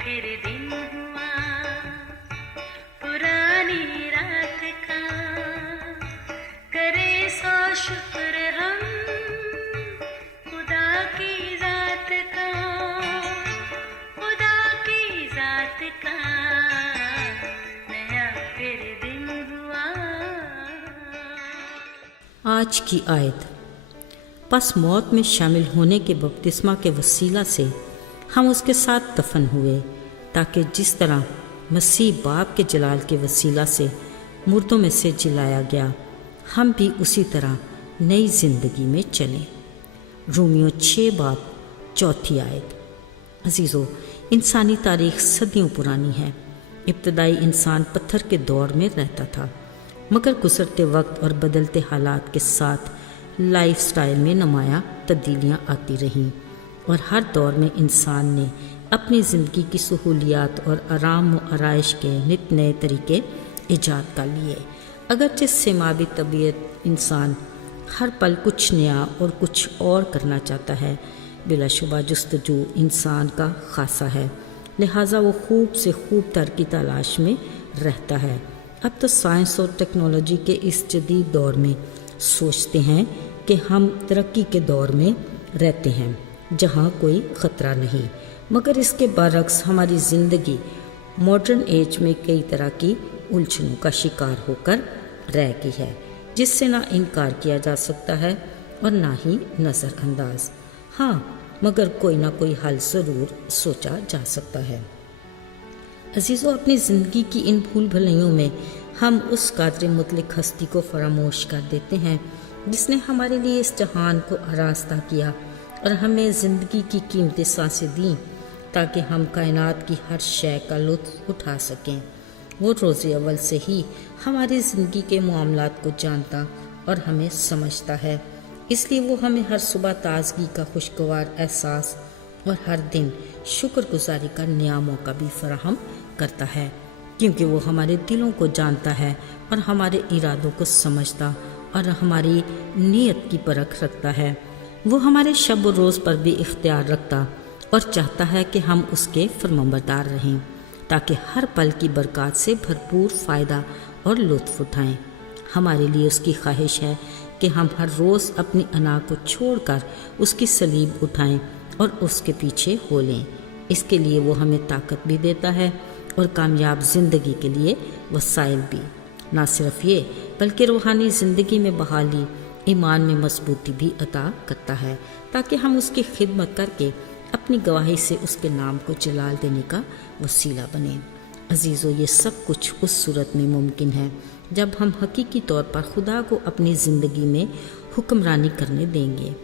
फिर दिन हुआ पुरानी रात का, करे सो शुक्र हम खुदा की जात का, खुदा की जात का, नया फिर दिन हुआ। आज की आयत। पस मौत में शामिल होने के बपतिस्मा के वसीला से हम उसके साथ दफन हुए, ताकि जिस तरह मसीह बाप के जलाल के वसीला से मुर्दों में से जिलाया गया, हम भी उसी तरह नई ज़िंदगी में चलें। रोमियो 6 बाब 4 आयत। अजीज़ों, इंसानी तारीख़ सदियों पुरानी है। इब्तदाई इंसान पत्थर के दौर में रहता था, मगर गुज़रते वक्त और बदलते हालात के साथ लाइफ स्टाइल में नुमायाँ तब्दीलियाँ आती रहीं, और हर दौर में इंसान ने अपनी ज़िंदगी की सहूलियात और आराम व आराइश के नित नए तरीके ईजाद कर लिए। अगरचे सेमावी तबीयत इंसान हर पल कुछ नया और कुछ और करना चाहता है, बिलाशुबा जुस्तजू इंसान का खासा है, लिहाजा वो खूब से खूब तर की तलाश में रहता है। अब तो साइंस और टेक्नोलॉजी के इस जदीद दौर में सोचते हैं कि हम तरक्की के दौर में रहते हैं जहाँ कोई ख़तरा नहीं, मगर इसके बरअक्स हमारी ज़िंदगी मॉडर्न एज में कई तरह की उलझनों का शिकार होकर रह गई है, जिससे ना इनकार किया जा सकता है और ना ही नज़रअंदाज। हाँ, मगर कोई ना कोई हल ज़रूर सोचा जा सकता है। अजीज़ों, अपनी ज़िंदगी की इन भूल भलाइयों में हम उस कादर मुतलक हस्ती को फरामोश कर देते हैं जिसने हमारे लिए इस जहान को आरास्ता किया और हमें ज़िंदगी की कीमती सांसें दी ताकि हम कायनात की हर शय का लुत्फ़ उठा सकें। वो रोज़े अव्वल से ही हमारी ज़िंदगी के मामलात को जानता और हमें समझता है, इसलिए वो हमें हर सुबह ताज़गी का खुशगवार एहसास और हर दिन शुक्रगुजारी का नया मौका भी फराहम करता है, क्योंकि वो हमारे दिलों को जानता है और हमारे इरादों को समझता और हमारी नीयत की परख रखता है। वो हमारे शब व रोज़ पर भी इख्तियार रखता और चाहता है कि हम उसके फरमाबरदार रहें, ताकि हर पल की बरकत से भरपूर फ़ायदा और लुत्फ़ उठाएं। हमारे लिए उसकी ख्वाहिश है कि हम हर रोज़ अपनी अना को छोड़कर उसकी सलीब उठाएं और उसके पीछे हो लें। इसके लिए वो हमें ताकत भी देता है और कामयाब ज़िंदगी के लिए वसाइल भी। ना सिर्फ ये, बल्कि रूहानी ज़िंदगी में बहाली, ईमान में मजबूती भी अता करता है, ताकि हम उसकी खिदमत करके अपनी गवाही से उसके नाम को जलाल देने का वसीला बने। अजीज़ों, ये सब कुछ उस सूरत में मुमकिन है जब हम हकीकी तौर पर खुदा को अपनी ज़िंदगी में हुक्मरानी करने देंगे,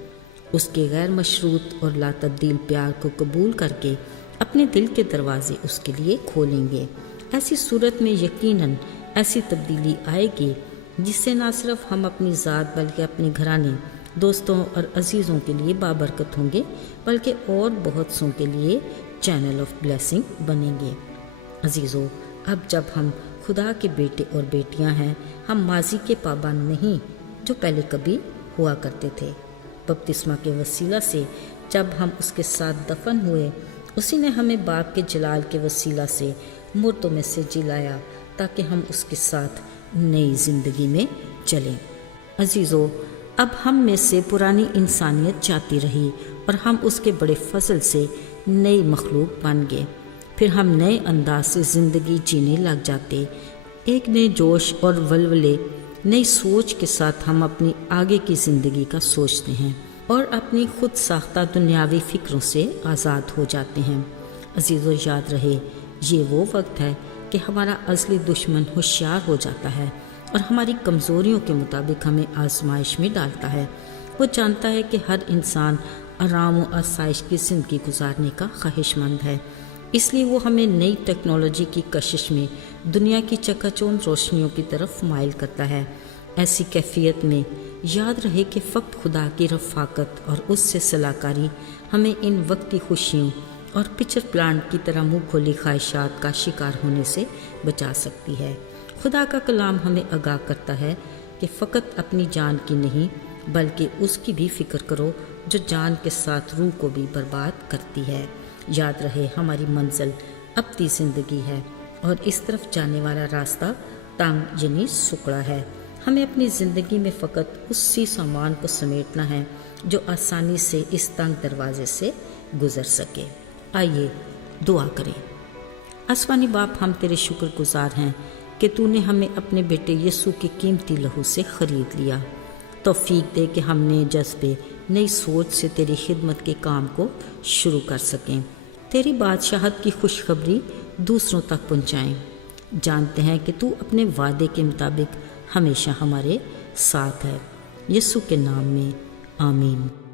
उसके गैर मशरूत और ला तब्दील प्यार को कबूल करके अपने दिल के दरवाजे उसके लिए खोलेंगे। ऐसी सूरत में यकीनन ऐसी तब्दीली आएगी जिससे ना सिर्फ हम अपनी ज़ात बल्कि अपने घराने, दोस्तों और अजीज़ों के लिए बाबरकत होंगे, बल्कि और बहुत सौ के लिए चैनल ऑफ ब्लेसिंग बनेंगे। अजीज़ों, अब जब हम खुदा के बेटे और बेटियां हैं, हम माजी के पाबंद नहीं जो पहले कभी हुआ करते थे। बपतिस्मा के वसीला से जब हम उसके साथ दफन हुए, उसी ने हमें बाप के जलाल के वसीला से मुर्दों में से जिलाया ताकि हम उसके साथ नई ज़िंदगी में चलें। अजीज़ों, अब हम में से पुरानी इंसानियत जाती रही और हम उसके बड़े फजल से नई मखलूक बन गए। फिर हम नए अंदाज से ज़िंदगी जीने लग जाते। एक नए जोश और वलवले, नई सोच के साथ हम अपनी आगे की ज़िंदगी का सोचते हैं और अपनी खुद साख्ता दुनियावी फ़िक्रों से आज़ाद हो जाते हैं। अजीज़ों, याद रहे, ये वो वक्त है कि हमारा असली दुश्मन होशियार हो जाता है और हमारी कमज़ोरियों के मुताबिक हमें आजमाइश में डालता है। वो जानता है कि हर इंसान आराम और आसाइश की ज़िंदगी गुजारने का ख्वाहिशमंद है, इसलिए वो हमें नई टेक्नोलॉजी की कशिश में दुनिया की चकाचौंध रोशनियों की तरफ माइल करता है। ऐसी कैफियत में याद रहे कि फ़क्त खुदा की रफ़ाकत और उससे सलाहकारी हमें इन वक्ती खुशियों और पिक्चर प्लांट की तरह मुँह खोली ख्वाहिशात का शिकार होने से बचा सकती है। खुदा का कलाम हमें आगाह करता है कि फ़कत अपनी जान की नहीं बल्कि उसकी भी फ़िक्र करो जो जान के साथ रूह को भी बर्बाद करती है। याद रहे, हमारी मंजिल ابدی زندگی ہے اور اس طرف جانے والا راستہ تنگ یعنی سکڑا ہے۔ ہمیں اپنی زندگی میں فقط اسی سامان کو سمیٹنا ہے جو آسانی سے اس تنگ دروازے سے گزر سکے۔ آئیے دعا کریں۔ آسمانی باپ، ہم تیرے شکر گزار ہیں کہ تو نے ہمیں اپنے بیٹے یسوع کے قیمتی لہو سے خرید لیا۔ توفیق دے کہ ہم نئے جذبے، نئی سوچ سے تیری خدمت کے کام کو شروع کر سکیں، تیری بادشاہت کی خوشخبری دوسروں تک پہنچائیں۔ جانتے ہیں کہ تو اپنے وعدے کے مطابق ہمیشہ ہمارے ساتھ ہے۔ یسوع کے نام میں آمین۔